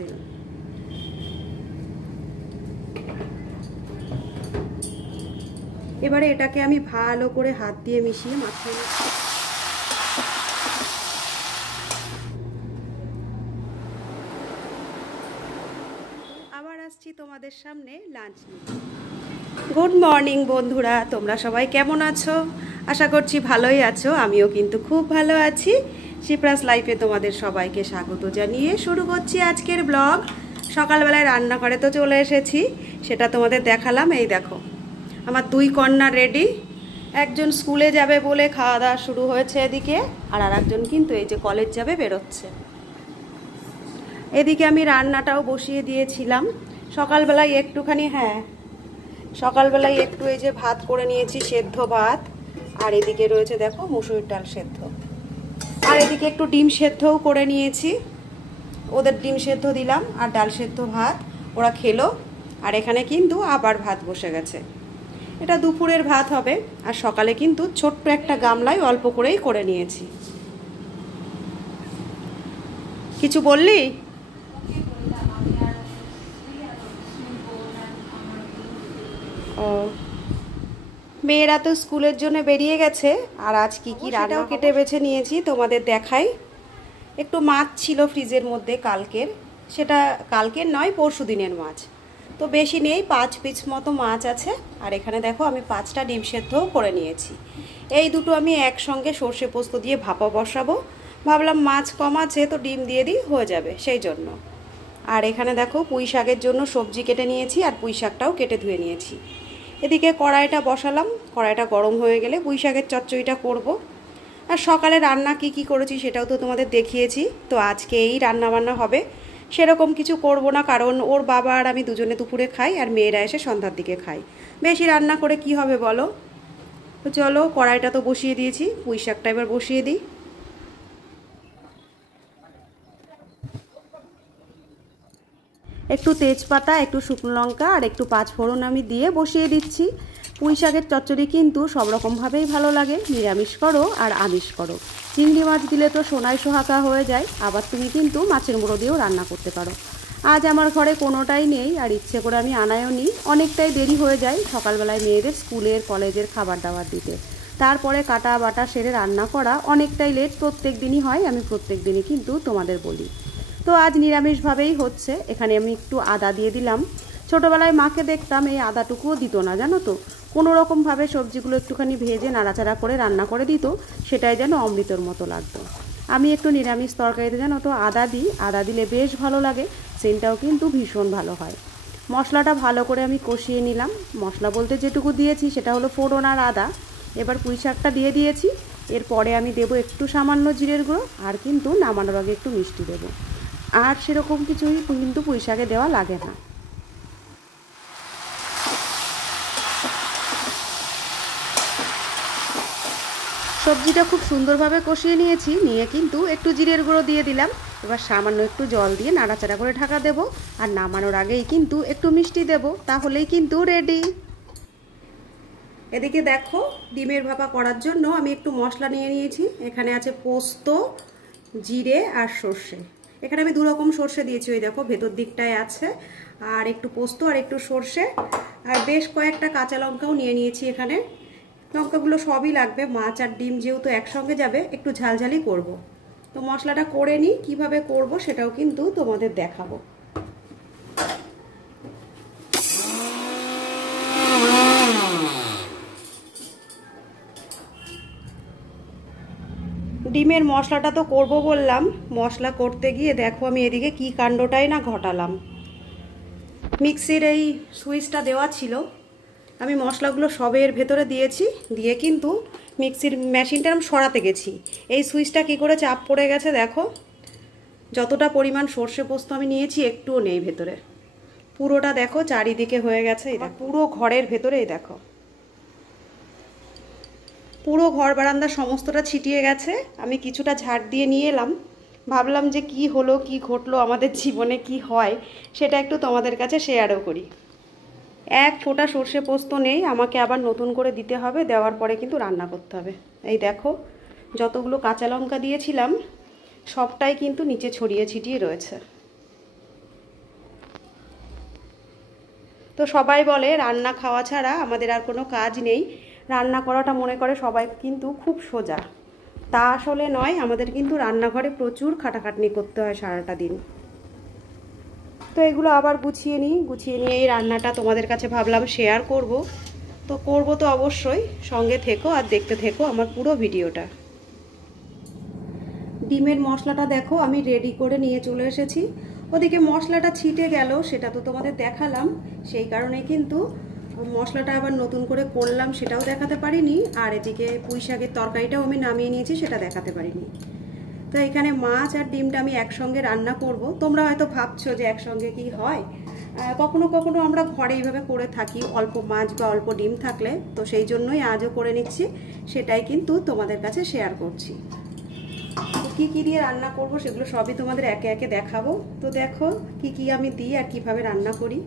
দিলাম। এবারে এটাকে আমি ভালো করে হাত দিয়ে মিশিয়ে মাখিয়ে নিচ্ছি। আবার আসছি তোমাদের সামনে লাঞ্চ নিয়ে। গুড মর্নিং বন্ধুরা, তোমরা সবাই কেমন আছো? আশা করছি ভালোই আছো। আমিও কিন্তু খুব ভালো আছি। শিপ্রাস লাইফে তোমাদের সবাইকে স্বাগত জানিয়ে শুরু করছি আজকের ব্লগ। সকালবেলায় রান্নাঘরে তো চলে এসেছি, সেটা তোমাদের দেখালাম। এই দেখো আমার দুই কন্যা রেডি। একজন স্কুলে যাবে বলে খাওয়া দাওয়া শুরু হয়েছে এদিকে, আর আরেকজন কিন্তু এই যে কলেজ যাবে বেরোচ্ছে। এদিকে আমি রান্নাটাও বসিয়ে দিয়েছিলাম সকালবেলায় একটুখানি। সকালবেলায় একটু এই যে ভাত করে নিয়েছি, সেদ্ধ ভাত। আর এদিকে রয়েছে দেখো মুসুরির ডাল সেদ্ধ। আর এদিকে একটু ডিম সেদ্ধও করে নিয়েছি, ওদের ডিম সেদ্ধ দিলাম আর ডাল সেদ্ধ ভাত ওরা খেলো। আর এখানে কিন্তু আবার ভাত বসে গেছে। এটা দুপুরের ভাত হবে। আর সকালে কিন্তু ছোট্ট একটা গামলায় অল্প করেই করে নিয়েছি। কিছু বললি? ও, মেয়েরা তো স্কুলের জন্য বেরিয়ে গেছে। আর আজ কি কি রান্নাও কেটে বেছে নিয়েছি তোমাদের দেখাই। একটু মাছ ছিল ফ্রিজের মধ্যে কালকের, সেটা কালকের নয় পরশু দিনের মাছ। তো বেশি নেই, 5 পিস মতো মাছ আছে। আর এখানে দেখো আমি 5টা ডিম সেদ্ধও করে নিয়েছি। এই দুটো আমি একসঙ্গে সর্ষে পোস্ত দিয়ে ভাপা বসাবো। ভাবলাম মাছ কম আছে তো ডিম দিয়ে দিই, হয়ে যাবে সেই জন্য। আর এখানে দেখো পুঁই শাকের জন্য সবজি কেটে নিয়েছি, আর পুঁই শাকটাও কেটে ধুয়ে নিয়েছি। এদিকে কড়াইটা বসালাম, কড়াইটা গরম হয়ে গেলে পুঁই শাকের চচ্চড়িটা করব। আর সকালে রান্না কি করেছি সেটাও তো তোমাদের দেখিয়েছি। তো আজকে এই রান্নাবান্না হবে, সেরকম কিছু করব না, কারণ ওর বাবা আর আমি দুজনে দুপুরে খাই, আর মেয়েরা এসে সন্ধ্যার দিকে খাই। বেশি রান্না করে কি হবে বলো? তো চলো, কড়াইটা তো বসিয়ে দিয়েছি, পুঁই শাকটা এবার বসিয়ে দিই। একটু তেজপাতা, একটু শুকনো লঙ্কা আর একটু 5 ফোড়ন আমি দিয়ে বসিয়ে দিচ্ছি। পুঁই শাকের চচ্চড়ি কিন্তু সব রকমভাবেই ভালো লাগে, নিরামিষ করো আর আমিষ করো। চিংড়ি মাছ দিলে তো সোনায় সোহাগা হয়ে যায়, আবার তুমি কিন্তু মাছের মুড়ো দিয়েও রান্না করতে পারো। আজ আমার ঘরে কোনোটাই নেই, আর ইচ্ছে করে আমি আনায়ও নি। অনেকটাই দেরি হয়ে যায় সকালবেলায় মেয়েদের স্কুলের কলেজের খাবার দাবার দিতে। তারপরে কাটা বাটা সেরে রান্না করা অনেকটাই লেট প্রত্যেক দিনই হয়, আমি প্রত্যেক দিনই কিন্তু তোমাদের বলি। তো আজ নিরামিষভাবেই হচ্ছে। এখানে আমি একটু আদা দিয়ে দিলাম। ছোটোবেলায় মাকে দেখতাম এই আদাটুকুও দিত না, জানো তো। কোনো রকমভাবে সবজিগুলো একটুখানি ভেজে নাড়াচাড়া করে রান্না করে দিত, সেটাই যেন অমৃতর মতো লাগতো। আমি একটু নিরামিষ তরকারিতে জানো তো আদা দিই, আদা দিলে বেশ ভালো লাগে, সেন্টটাও কিন্তু ভীষণ ভালো হয়। মশলাটা ভালো করে আমি কষিয়ে নিলাম। মশলা বলতে যেটুকু দিয়েছি সেটা হলো ফোড়ন আর আদা। এবার পুঁই শাকটা দিয়ে দিয়েছি। এরপরে আমি দেবো একটু সামান্য জিরের গুঁড়ো, আর কিন্তু নামানোর আগে একটু মিষ্টি দেবো। আর সেরকম কিছুই কিন্তু পুঁই শাকে দেওয়া লাগে না। সবজিটা খুব সুন্দরভাবে কষিয়ে নিয়েছি, নিয়ে কিন্তু একটু জিরের গুঁড়ো দিয়ে দিলাম। এবার সামান্য একটু জল দিয়ে নাড়াচাড়া করে ঢাকা দেব। আর নামানোর আগেই কিন্তু একটু মিষ্টি দেব, তাহলেই কিন্তু রেডি। এদিকে দেখো ডিমের ভাপা করার জন্য আমি একটু মশলা নিয়ে নিয়েছি। এখানে আছে পোস্ত, জিরে আর সর্ষে। এখানে আমি 2 রকম সর্ষে দিয়েছি, ওই দেখো ভেতর দিকটায় আছে। আর একটু পোস্ত আর একটু সর্ষে, আর বেশ কয়েকটা কাঁচা লঙ্কাও নিয়ে নিয়েছি এখানে। লঙ্কাগুলো সবই লাগবে, মাছ আর ডিম যেহেতু একসঙ্গে যাবে, একটু ঝালঝালি করব। তো মশলাটা করে নিই, কীভাবে করব সেটাও কিন্তু তোমাদের দেখাবো। ডিমের মশলাটা তো করব বললাম, মশলা করতে গিয়ে দেখো আমি এদিকে কি কাণ্ডটাই না ঘটালাম। মিক্সির এই সুইচটা দেওয়া ছিল, আমি মশলাগুলো সবের ভেতরে দিয়েছি, দিয়ে কিন্তু মিক্সির মেশিনটা আমি সরাতে গেছি। এই সুইচটা কি করে চাপ পড়ে গেছে দেখো। যতটা পরিমাণ সর্ষে পোস্ত আমি নিয়েছি একটুও নেই ভেতরে, পুরোটা দেখো চারিদিকে হয়ে গেছে। এই দেখো পুরো ঘরের ভেতরে, এই দেখো পুরো ঘর বারান্দা সমস্তটা ছিটিয়ে গেছে। আমি কিছুটা ঝাড় দিয়ে নিয়ে এলাম, ভাবলাম যে কি হলো কি ঘটলো আমাদের জীবনে কি হয় সেটা একটু তোমাদের কাছে শেয়ারও করি। 1 ফোঁটা সর্ষে পোস্ত নেই, আমাকে আবার নতুন করে দিতে হবে, দেওয়ার পরে কিন্তু রান্না করতে হবে। এই দেখো যতগুলো কাঁচা লঙ্কা দিয়েছিলাম সবটাই কিন্তু নিচে ছড়িয়ে ছিটিয়ে রয়েছে। তো সবাই বলে রান্না খাওয়া ছাড়া আমাদের আর কোনো কাজ নেই, রান্না করাটা মনে করে সবাই কিন্তু খুব সোজা। তা আসলে নয়, আমাদের কিন্তু রান্নাঘরে প্রচুর খাটাখাটনি করতে হয় সারাটা দিন। তো এগুলো আবার গুছিয়ে নিই, গুছিয়ে নিয়ে এই রান্নাটা তোমাদের কাছে ভাবলাম শেয়ার করব। তো করব তো অবশ্যই, সঙ্গে থেকো আর দেখতে থেকো আমার পুরো ভিডিওটা। ডিমের মশলাটা দেখো আমি রেডি করে নিয়ে চলে এসেছি। ওদিকে মশলাটা ছিটে গেল, সেটা তো তোমাদের দেখালাম, সেই কারণে কিন্তু মশলাটা আবার নতুন করে করলাম সেটাও দেখাতে পারিনি। আর এদিকে পুঁই শাকের তরকারিটাও আমি নামিয়ে নিয়েছি, সেটা দেখাতে পারিনি। তো এখানে মাছ আর ডিমটা আমি একসঙ্গে রান্না করব। তোমরা হয়তো ভাবছো যে একসঙ্গে কি হয়, কখনো কখনো আমরা ঘরে এইভাবে করে থাকি অল্প মাছ বা অল্প ডিম থাকলে, তো সেই জন্যই আজও করে নিচ্ছি, সেটাই কিন্তু তোমাদের কাছে শেয়ার করছি। কি কি দিয়ে রান্না করব সেগুলো সবই তোমাদের একে একে দেখাবো। তো দেখো কি কি আমি দিই আর কিভাবে রান্না করি।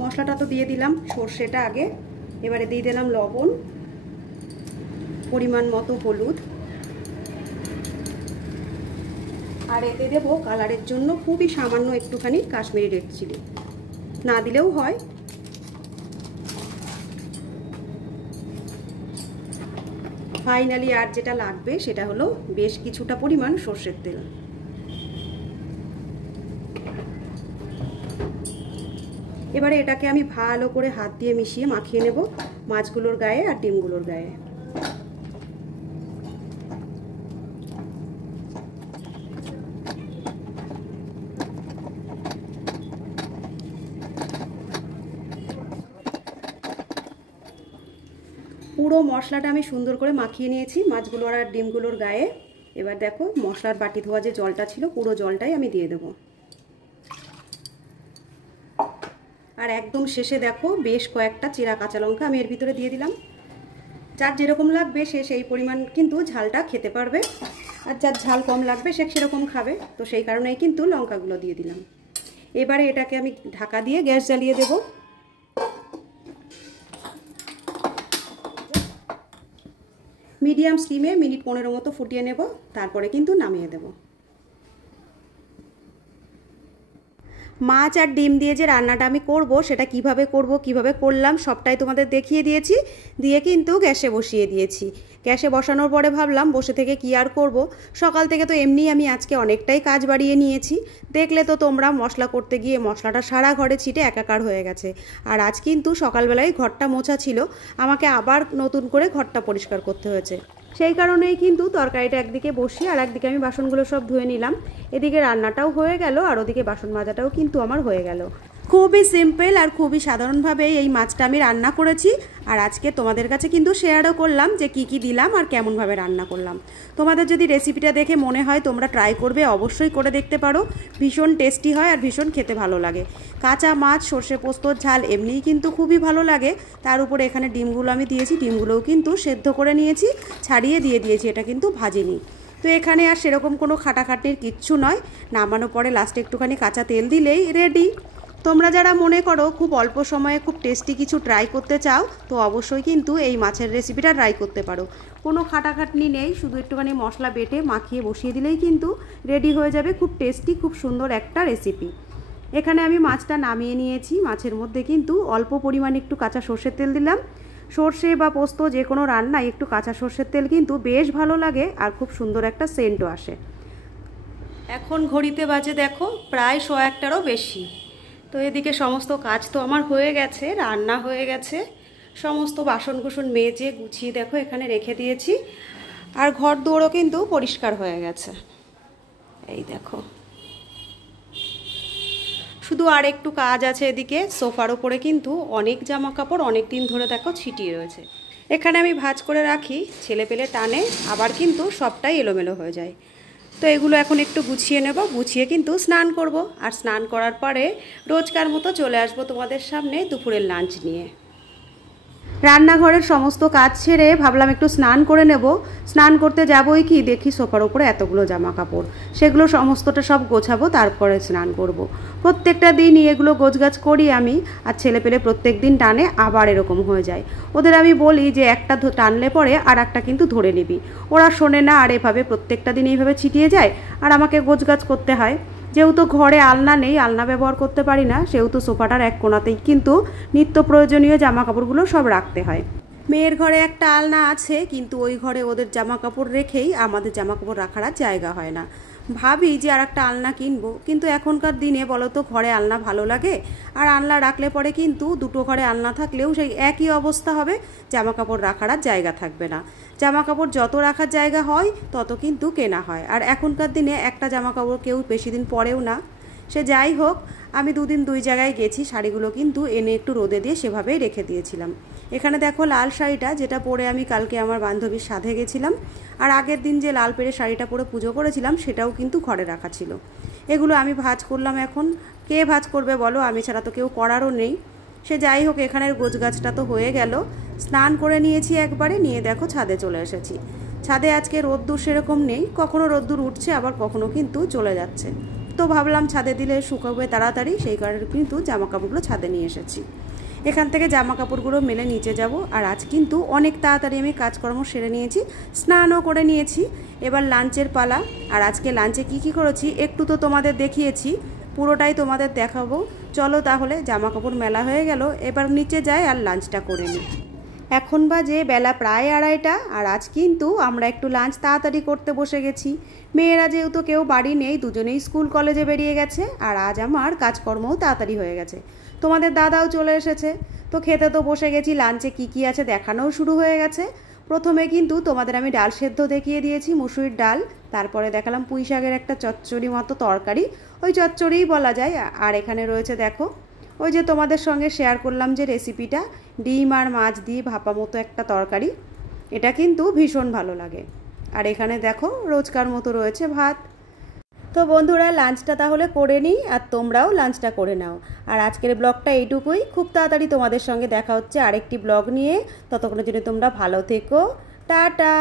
মশলাটা তো দিয়ে দিলাম, সর্ষেটা আগে, এবারে দিয়ে দিলাম লবণ, পরিমাণ মতো হলুদ, আর এতে দেবো কালারের জন্য খুবই সামান্য একটুখানি কাশ্মীরি রেড চিলি, না দিলেও হয়। ফাইনালি আর যেটা লাগবে সেটা হলো বেশ কিছুটা পরিমাণ সর্ষের তেল। এবারে এটাকে আমি ভালো করে হাত দিয়ে মিশিয়ে মাখিয়ে নেব মাছগুলোর গায়ে আর ডিমগুলোর গায়ে। পুরো মশলাটা আমি সুন্দর করে মাখিয়ে নিয়েছি মাছগুলোর আর ডিমগুলোর গায়ে। এবার দেখো মশলার বাটি ধোয়া যে জলটা ছিল পুরো জলটাই আমি দিয়ে দেবো। আর একদম শেষে দেখো বেশ কয়েকটা চিরা কাঁচা লঙ্কা আমি এর ভিতরে দিয়ে দিলাম। যার যেরকম লাগবে সে সেই পরিমাণ কিন্তু ঝালটা খেতে পারবে, আর যার ঝাল কম লাগবে সে সেরকম খাবে, তো সেই কারণেই কিন্তু লঙ্কাগুলো দিয়ে দিলাম। এবারে এটাকে আমি ঢাকা দিয়ে গ্যাস জ্বালিয়ে দেব। মিডিয়াম স্টিমে মিনিট 15 মতো ফুটিয়ে নেব, তারপরে কিন্তু নামিয়ে দেব। মাছ আর ডিম দিয়ে যে রান্নাটা আমি করব সেটা কিভাবে করব, কিভাবে করলাম সবটাই তোমাদের দেখিয়ে দিয়েছি, দিয়ে কিন্তু গ্যাসে বসিয়ে দিয়েছি। গ্যাসে বসানোর পরে ভাবলাম বসে থেকে কি আর করব, সকাল থেকে তো এমনি আমি আজকে অনেকটাই কাজ বাড়িয়ে নিয়েছি। দেখলে তো তোমরা মশলা করতে গিয়ে মশলাটা সারা ঘরে ছিটে একাকার হয়ে গেছে। আর আজ কিন্তু সকালবেলায় ঘরটা মোছা ছিল, আমাকে আবার নতুন করে ঘরটা পরিষ্কার করতে হয়েছে। সেই কারণেই কিন্তু তরকারিটা একদিকে বসিয়ে আর একদিকে আমি বাসনগুলো সব ধুয়ে নিলাম। এদিকে রান্নাটাও হয়ে গেল আর ওদিকে বাসন মাজাটাও কিন্তু আমার হয়ে গেল। খুবই সিম্পল আর খুবই সাধারণভাবে এই মাছটা আমি রান্না করেছি, আর আজকে তোমাদের কাছে কিন্তু শেয়ারও করলাম যে কি কি দিলাম আর কেমনভাবে রান্না করলাম। তোমাদের যদি রেসিপিটা দেখে মনে হয় তোমরা ট্রাই করবে, অবশ্যই করে দেখতে পারো, ভীষণ টেস্টি হয় আর ভীষণ খেতে ভালো লাগে। কাঁচা মাছ সর্ষে পোস্তর ঝাল এমনিই কিন্তু খুবই ভালো লাগে, তার উপরে এখানে ডিমগুলো আমি দিয়েছি, ডিমগুলোও কিন্তু সেদ্ধ করে নিয়েছি, ছাড়িয়ে দিয়ে দিয়েছি, এটা কিন্তু ভাজিনি। তো এখানে আর সেরকম কোনো খাটাখাটনির কিচ্ছু নয়, নামানোর পরে লাস্টে একটুখানি কাঁচা তেল দিলেই রেডি। তোমরা যারা মনে করো খুব অল্প সময়ে খুব টেস্টি কিছু ট্রাই করতে চাও, তো অবশ্যই কিন্তু এই মাছের রেসিপিটা ট্রাই করতে পারো। কোনো খাটাখাটনি নেই, শুধু একটুখানি মশলা বেটে মাখিয়ে বসিয়ে দিলেই কিন্তু রেডি হয়ে যাবে খুব টেস্টি খুব সুন্দর একটা রেসিপি। এখানে আমি মাছটা নামিয়ে নিয়েছি, মাছের মধ্যে কিন্তু অল্প পরিমাণে একটু কাঁচা সর্ষের তেল দিলাম। সর্ষে বা পোস্ত যে কোনো রান্নায় একটু কাঁচা সর্ষের তেল কিন্তু বেশ ভালো লাগে আর খুব সুন্দর একটা সেন্টও আসে। এখন ঘড়িতে বাজে দেখো প্রায় 1:15টারও বেশি। তো এদিকে সমস্ত কাজ তো আমার হয়ে গেছে, রান্না হয়ে গেছে, সমস্ত বাসনকুসন মেজে গুছিয়ে দেখো এখানে রেখে দিয়েছি, আর ঘর দুয়ারও কিন্তু পরিষ্কার হয়ে গেছে। এই দেখো শুধু আর একটু কাজ আছে, এদিকে সোফার ওপরে কিন্তু অনেক জামা কাপড় অনেক দিন ধরে দেখো ছিটিয়ে রয়েছে। এখানে আমি ভাঁজ করে রাখি, ছেলে পেলে টানে আবার কিন্তু সবটাই এলোমেলো হয়ে যায়। তো এগুলো এখন একটু গুছিয়ে নেব, গুছিয়ে কিন্তু স্নান করব, আর স্নান করার পরে রোজকার মতো চলে আসব তোমাদের সামনে দুপুরের লাঞ্চ নিয়ে। রান্নাঘরের সমস্ত কাজ ছেড়ে ভাবলাম একটু স্নান করে নেব। স্নান করতে যাবই কি দেখি সোফার উপরে এতগুলো জামা কাপড়, সেগুলো সমস্তটা সব গোছাবো, তারপরে স্নান করব। প্রত্যেকটা দিনই এগুলো গোছগাছ করি আমি, আর ছেলে পেলে প্রত্যেক দিন টানে আবার এরকম হয়ে যায়। ওদের আমি বলি যে একটা টানলে পরে আর একটা কিন্তু ধরে নিবি, ওরা শোনে না, আর এভাবে প্রত্যেকটা দিন এইভাবে ছিটিয়ে যায় আর আমাকে গোছগাছ করতে হয়। যেহেতু ঘরে আলনা নেই, আলনা ব্যবহার করতে পারি না, সেহেতু সোফাটার এক কোণাতেই কিন্তু নিত্য প্রয়োজনীয় জামা কাপড়গুলো সব রাখতে হয়। মেয়ের ঘরে একটা আলনা আছে, কিন্তু ওই ঘরে ওদের জামা কাপড় রেখেই আমাদের জামা কাপড় রাখার আর জায়গা হয় না। ভাবি যে আর একটা আলনা কিনবো, কিন্তু এখনকার দিনে বলো তো ঘরে আলনা ভালো লাগে? আর আলনা রাখলে পরে কিন্তু দুটো ঘরে আলনা থাকলেও সেই একই অবস্থা হবে, জামা কাপড় রাখার আর জায়গা থাকবে না। জামা কাপড় যত রাখার জায়গা হয় তত কিন্তু কেনা হয়, আর এখনকার দিনে একটা জামা কাপড় কেউ বেশি দিন পরেও না। সে যাই হোক, আমি দুদিন দুই জায়গায় গেছি, শাড়িগুলো কিন্তু এনে একটু রোদে দিয়ে সেভাবেই রেখে দিয়েছিলাম। এখানে দেখো লাল শাড়িটা, যেটা পরে আমি কালকে আমার বান্ধবীর সাথে গেছিলাম, আর আগের দিন যে লাল পেরে শাড়িটা পরে পুজো করেছিলাম সেটাও কিন্তু ঘরে রাখা ছিল। এগুলো আমি ভাঁজ করলাম। এখন কে ভাঁজ করবে বলো, আমি ছাড়া তো কেউ করারও নেই। সে যাই হোক, এখানের গোছগাছটা তো হয়ে গেল। স্নান করে নিয়েছি একবারে, নিয়ে দেখো ছাদে চলে এসেছি। ছাদে আজকে রোদ্দুর সেরকম নেই, কখনো রোদ্দুর উঠছে আবার কখনো কিন্তু চলে যাচ্ছে। তো ভাবলাম ছাদে দিলে শুকাবে তাড়াতাড়ি, সেই কারণে কিন্তু জামা কাপড়গুলো ছাদে নিয়ে এসেছি। এখান থেকে জামা কাপড়গুলো মেলে নিচে যাব। আর আজ কিন্তু অনেক তাড়াতাড়ি আমি কাজকর্ম সেরে নিয়েছি, স্নানও করে নিয়েছি। এবার লাঞ্চের পালা। আর আজকে লাঞ্চে কি কি করেছি একটু তো তোমাদের দেখিয়েছি, পুরোটাই তোমাদের দেখাবো। চলো তাহলে, জামা কাপড় মেলা হয়ে গেল, এবার নিচে যাই আর লাঞ্চটা করে নিই। এখন বাজে বেলা প্রায় 2:30, আর আজ কিন্তু আমরা একটু লাঞ্চ তাড়াতাড়ি করতে বসে গেছি। মেয়েরা যেহেতু কেউ বাড়ি নেই, দুজনেই স্কুল কলেজে বেরিয়ে গেছে, আর আজ আমার কাজকর্মও তাড়াতাড়ি হয়ে গেছে। তোমাদের দাদাও চলে এসেছে, তো খেতে তো বসে গেছি। লাঞ্চে কি কি আছে দেখানোও শুরু হয়ে গেছে। প্রথমে কিন্তু তোমাদের আমি ডাল সেদ্ধ দেখিয়ে দিয়েছি, মুসুরির ডাল। তারপরে দেখালাম পুঁই শাকের একটা চচ্চড়ি মতো তরকারি, ওই চচ্চড়িই বলা যায়। আর এখানে রয়েছে দেখো ওই যে তোমাদের সঙ্গে শেয়ার করলাম যে রেসিপিটা, ডিম আর মাছ দিয়ে ভাপা মতো একটা তরকারি, এটা কিন্তু ভীষণ ভালো লাগে। আর এখানে দেখো রোজকার মতো রয়েছে ভাত। তো বন্ধুরা, লাঞ্চটা তাহলে করে নিই, আর তোমরাও লাঞ্চটা করে নাও। আর আজকের ব্লগটা এইটুকুই। খুব তাড়াতাড়ি তোমাদের সঙ্গে দেখা হচ্ছে আরেকটি ব্লগ নিয়ে। ততক্ষণের জন্য তোমরা ভালো থেকো, টাটা।